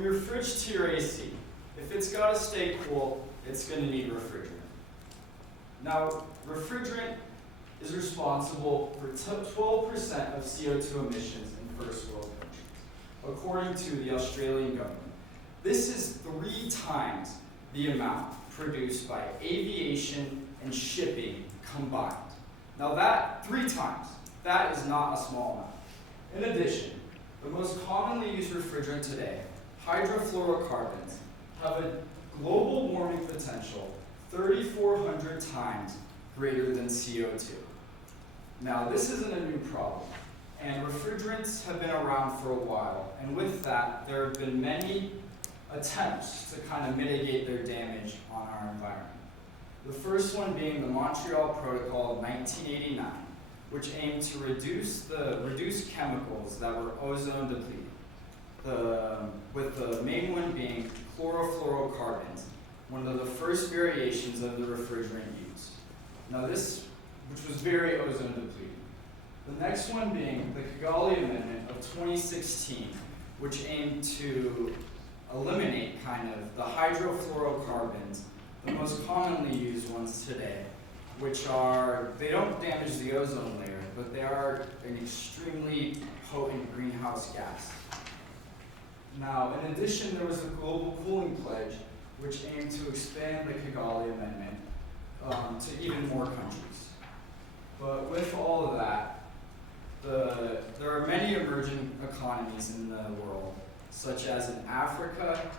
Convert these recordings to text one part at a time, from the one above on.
from your fridge to your AC, if it's got to stay cool, it's going to need refrigerant. Now, refrigerant is responsible for 12% of CO2 emissions in first world countries, according to the Australian government. This is 3 times the amount produced by aviation and shipping combined. Now that, 3 times, that is not a small amount. In addition, the most commonly used refrigerant today, hydrofluorocarbons, have a global warming potential 3,400 times greater than CO2. Now, this isn't a new problem, and refrigerants have been around for a while, and with that, there have been many attempts to kind of mitigate their damage on our environment. The first one being the Montreal Protocol of 1989, which aimed to reduce chemicals that were ozone depleting. With the main one being chlorofluorocarbons, one of the first variations of the refrigerant used. Now this, which was very ozone depleting. The next one being the Kigali Amendment of 2016, which aimed to eliminate kind of the hydrofluorocarbons, the most commonly used ones today, which are, they don't damage the ozone layer, but they are an extremely potent greenhouse gas. Now, in addition, there was the Global Cooling Pledge, which aimed to expand the Kigali Amendment to even more countries. But with all of that, there are many emerging economies in the world, such as in Africa,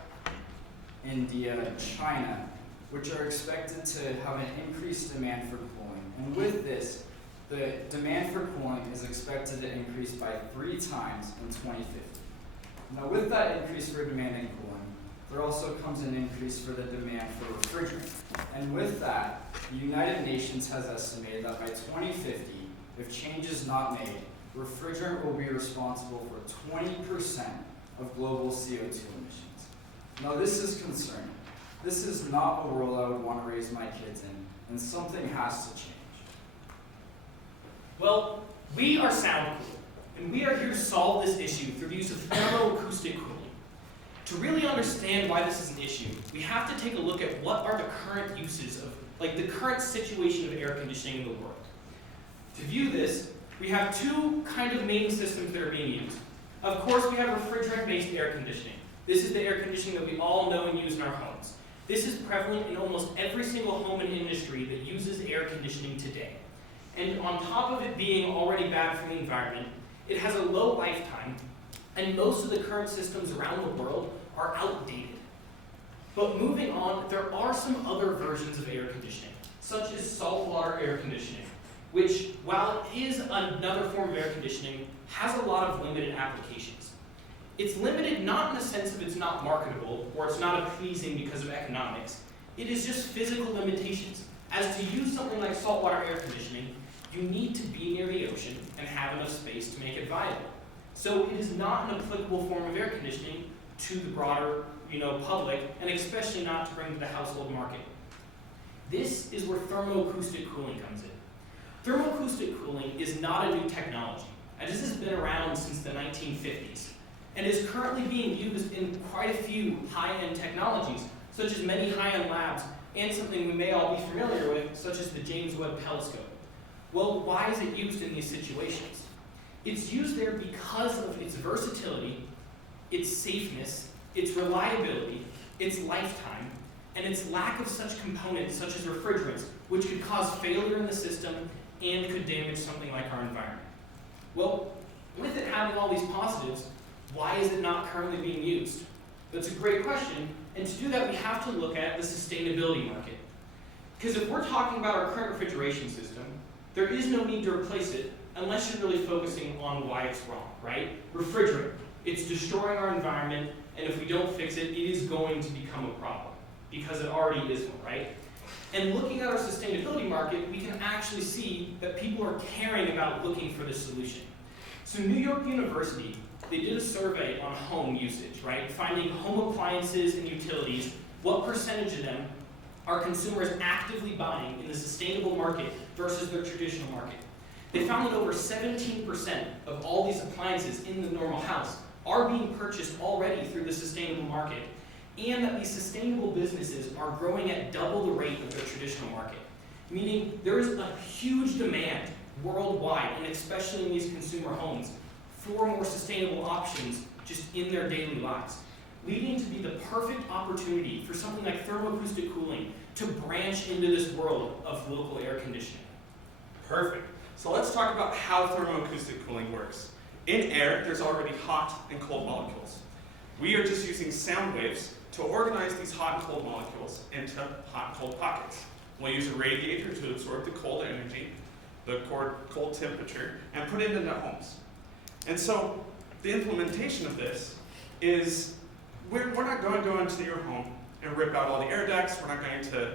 India, and China, which are expected to have an increased demand for cooling. And with this, the demand for cooling is expected to increase by 3 times in 2050. Now with that increase for demand in cooling, there also comes an increase for the demand for refrigerant. And with that, the United Nations has estimated that by 2050, if change is not made, refrigerant will be responsible for 20% of global CO2 emissions. Now this is concerning. This is not a world I would want to raise my kids in, and something has to change. Well, we are SoundCool, and we are here to solve this issue through the use of thermoacoustic cooling. To really understand why this is an issue, we have to take a look at what are the current uses of, the current situation of air conditioning in the world. To view this, we have 2 kind of main systems that are being used. Of course, we have refrigerant-based air conditioning. This is the air conditioning that we all know and use in our homes. This is prevalent in almost every single home and industry that uses air conditioning today. And on top of it being already bad for the environment, it has a low lifetime, and most of the current systems around the world are outdated. But moving on, there are some other versions of air conditioning, such as saltwater air conditioning, which, while it is another form of air conditioning, has a lot of limited applications. It's limited not in the sense of it's not marketable or it's not pleasing because of economics. It is just physical limitations. As to use something like saltwater air conditioning, you need to be near the ocean and have enough space to make it viable. So it is not an applicable form of air conditioning to the broader public, and especially not to bring to the household market. This is where thermoacoustic cooling comes in. Thermoacoustic cooling is not a new technology, and this has been around since the 1950s, and is currently being used in quite a few high-end technologies, such as many high-end labs, and something we may all be familiar with, such as the James Webb Telescope. Well, why is it used in these situations? It's used there because of its versatility, its safeness, its reliability, its lifetime, and its lack of such components such as refrigerants, which could cause failure in the system and could damage something like our environment. Well, with it having all these positives, why is it not currently being used? That's a great question, and to do that we have to look at the sustainability market. Because if we're talking about our current refrigeration system, there is no need to replace it unless you're really focusing on why it's wrong, right? Refrigerant, it's destroying our environment, and if we don't fix it, it is going to become a problem, because it already is one, right? And looking at our sustainability market, we can actually see that people are caring about looking for this solution. So New York University, they did a survey on home usage, right? Finding home appliances and utilities, what percentage of them are consumers actively buying in the sustainable market versus their traditional market. They found that over 17% of all these appliances in the normal house are being purchased already through the sustainable market, and that these sustainable businesses are growing at double the rate of their traditional market. Meaning there is a huge demand worldwide, and especially in these consumer homes, for more sustainable options just in their daily lives, leading to be the perfect opportunity for something like thermoacoustic cooling to branch into this world of local air conditioning. Perfect. So let's talk about how thermoacoustic cooling works. In air, there's already hot and cold molecules. We are just using sound waves to organize these hot and cold molecules into hot and cold pockets. We'll use a radiator to absorb the cold energy, the cold temperature, and put it into homes. And so the implementation of this is we're not going to go into your home and rip out all the air ducts. We're not going to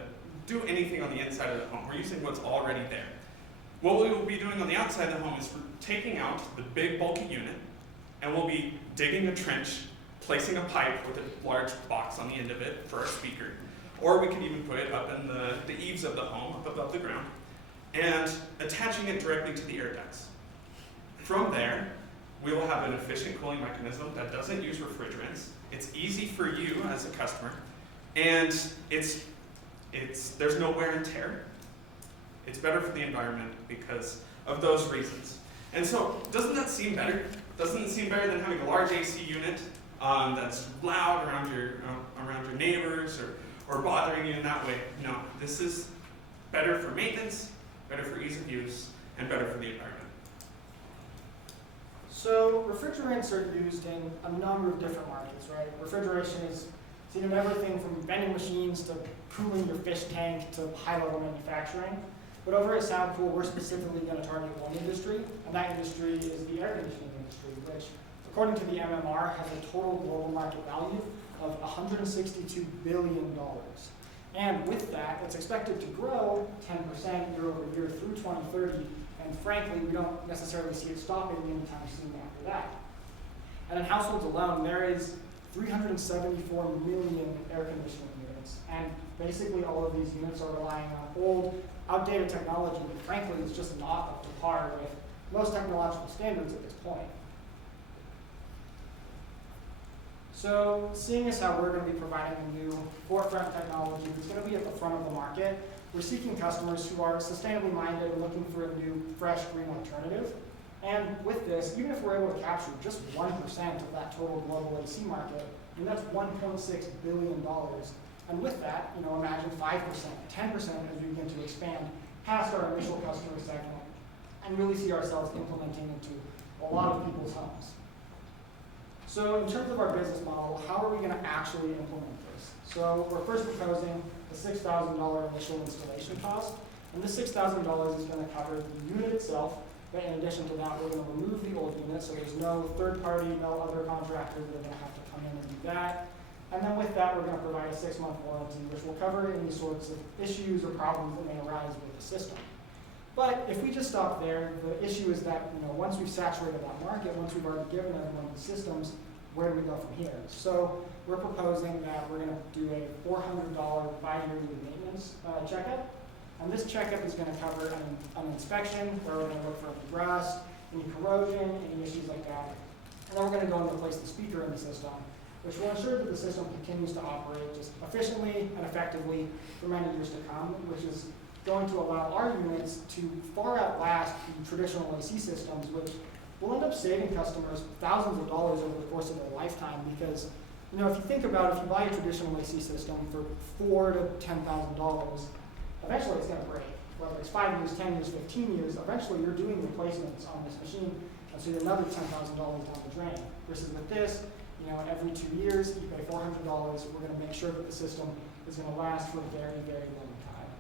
do anything on the inside of the home. We're using what's already there. What we will be doing on the outside of the home is we're taking out the big bulky unit, and we'll be digging a trench, placing a pipe with a large box on the end of it for our speaker, or we can even put it up in the eaves of the home, up above the ground, and attaching it directly to the air ducts. From there, we will have an efficient cooling mechanism that doesn't use refrigerants. It's easy for you as a customer, and there's no wear and tear. It's better for the environment because of those reasons. And so, doesn't that seem better? Doesn't it seem better than having a large AC unit that's loud around your neighbors or bothering you in that way? No, this is better for maintenance, better for ease of use, and better for the environment. So refrigerants are used in a number of different markets, right? Refrigeration is seen in everything from vending machines to cooling your fish tank to high-level manufacturing. But over at SoundCool, we're specifically going to target one industry, and that industry is the air conditioning industry, which, according to the MMR, has a total global market value of $162 billion. And with that, it's expected to grow 10% year over year through 2030, and frankly, we don't necessarily see it stopping anytime soon after that. And in households alone, there is 374 million air conditioning units, and basically all of these units are relying on old, outdated technology that frankly is just not up to par with most technological standards at this point. So seeing as how we're going to be providing a new forefront technology that's going to be at the front of the market, we're seeking customers who are sustainably minded and looking for a new, fresh, green alternative. And with this, even if we're able to capture just 1% of that total global AC market, and that's $1.6 billion. And with that, imagine 5%, 10% as we begin to expand past our initial customer segment and really see ourselves implementing into a lot of people's homes. So in terms of our business model, how are we going to actually implement this? So we're first proposing a $6,000 initial installation cost, and this $6,000 is going to cover the unit itself, but in addition to that, we're going to remove the old unit, so there's no third party, no other contractor that are going to have to come in and do that. And then with that, we're going to provide a 6-month warranty, which will cover any sorts of issues or problems that may arise with the system. But if we just stop there, the issue is that once we've saturated that market, once we've already given everyone the systems, where do we go from here? So we're proposing that we're going to do a $400 bi-yearly maintenance checkup. And this checkup is going to cover an inspection where we're going to look for any rust, any corrosion, any issues like that. And then we're going to go and replace the speaker in the system, which will ensure that the system continues to operate just efficiently and effectively for many years to come, which is going to allow our units to far outlast the traditional AC systems, which will end up saving customers thousands of dollars over the course of their lifetime. Because, if you think about it, if you buy a traditional AC system for $4,000 to $10,000, eventually it's going to break. Whether it's 5 years, 10 years, 15 years, eventually you're doing replacements on this machine, and so you're another $10,000 down the drain. Versus with this, every 2 years, you pay $400, we're going to make sure that the system is going to last for a very, very long time.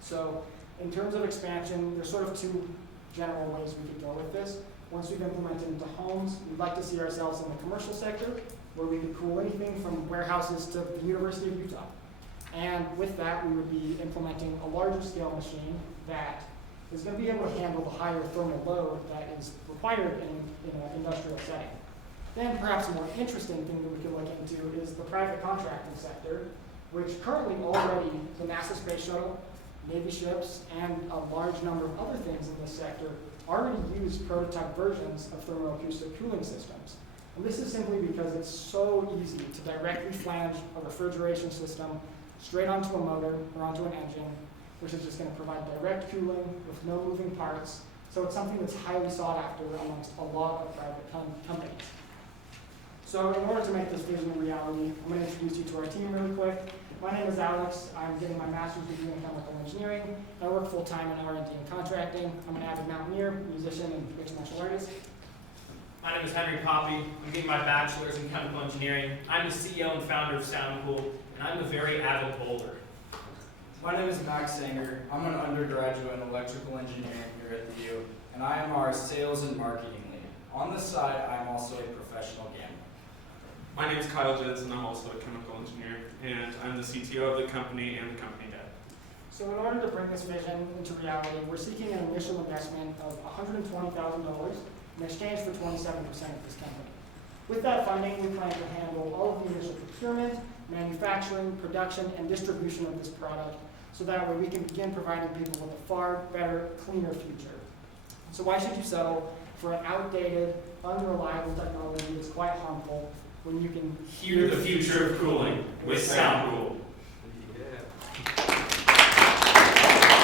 So in terms of expansion, there's sort of 2 general ways we could go with this. Once we've implemented into homes, we'd like to see ourselves in the commercial sector, where we could cool anything from warehouses to the University of Utah. And with that, we would be implementing a larger scale machine that is going to be able to handle the higher thermal load that is required in an industrial setting. Then perhaps a more interesting thing that we could look into is the private contracting sector, which currently already the NASA Space Shuttle, Navy ships, and a large number of other things in this sector already use prototype versions of thermoacoustic cooling systems. And this is simply because it's so easy to directly flange a refrigeration system straight onto a motor or onto an engine, which is just going to provide direct cooling with no moving parts. So it's something that's highly sought after amongst a lot of private companies. So in order to make this vision a reality, I'm going to introduce you to our team really quick. My name is Alex. I'm getting my master's degree in chemical engineering. I work full-time in R&D and contracting. I'm an avid mountaineer, musician, and mixed martial artist. My name is Henry Poppy. I'm getting my bachelor's in chemical engineering. I'm the CEO and founder of SoundCool, and I'm a very avid bowler. My name is Max Sanger. I'm an undergraduate in electrical engineering here at the U, and I am our sales and marketing lead. On the side, I'm also a professional gambler. My name is Kyle Jensen. I'm also a chemical engineer, and I'm the CTO of the company and the company dad. So in order to bring this vision into reality, we're seeking an initial investment of $120,000 in exchange for 27% of this company. With that funding, we plan to handle all of the initial procurement, manufacturing, production, and distribution of this product, so that way we can begin providing people with a far better, cleaner future. So why should you settle for an outdated, unreliable technology that's quite harmful when you can Hear the future of cooling with SoundCool.